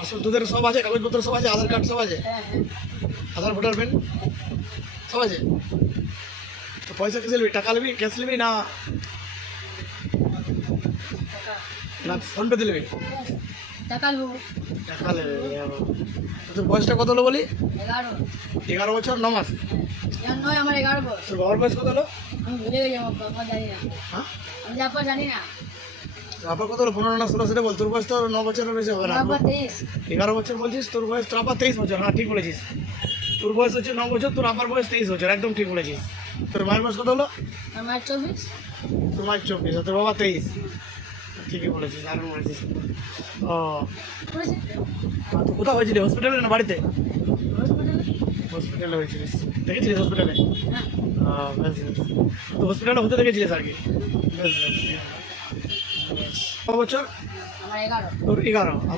আসল তোদের সব আছে, কাগজপত্র সব আছে, আধার কার্ড সব আছে, আধার ভোটার পেন সব আছে। তো পয়সা কিসে নিবি, টাকা নিবি, ক্যাশ নিবি না না ফোন পে দিবি? টাকা নেবো। টাকা নেবে। তোর বয়সটা কত হলো বলি? 11। 11 বছর 9 মাস। এখন নয়, আমার 11 বছর। তোর বাবার বয়স কত হলো? আমি ভুলে গেছি, আমার বাবা জানি না। হ্যাঁ, আমি তারপর জানি না। বাবা কত হলো? 15 না 16 সেটা বল। তোর বয়স তো 9 বছরের বেশি হবে না। বাবা 23। 11 বছর বলছিস, তোর বয়স তোর আবার 23 বছর। হ্যাঁ ঠিক বলেছিস। তোর বয়স হচ্ছে 9 বছর, তোর আবার বয়স 23 বছর, একদম ঠিক বলেছিস। তোর মায়ের বয়স কত হলো? আমার 24। তোর মায়ের 24 আর তোর বাবা 23। ঠিকই বলেছিস, দারুণ বলেছিস। ও বুঝেছি? তো কোথাও হয়েছিল, হসপিটালে না বাড়িতে? হসপিটালে। হসপিটালে হয়েছিলিস, দেখেছিলিস হসপিটালে? হ্যাঁ। বেশ বেশ। তো হসপিটালে হতে দেখেছিলিস আর কি? বেশ বেশ। বেশ। ক বছর? আমার 11। তোর 11।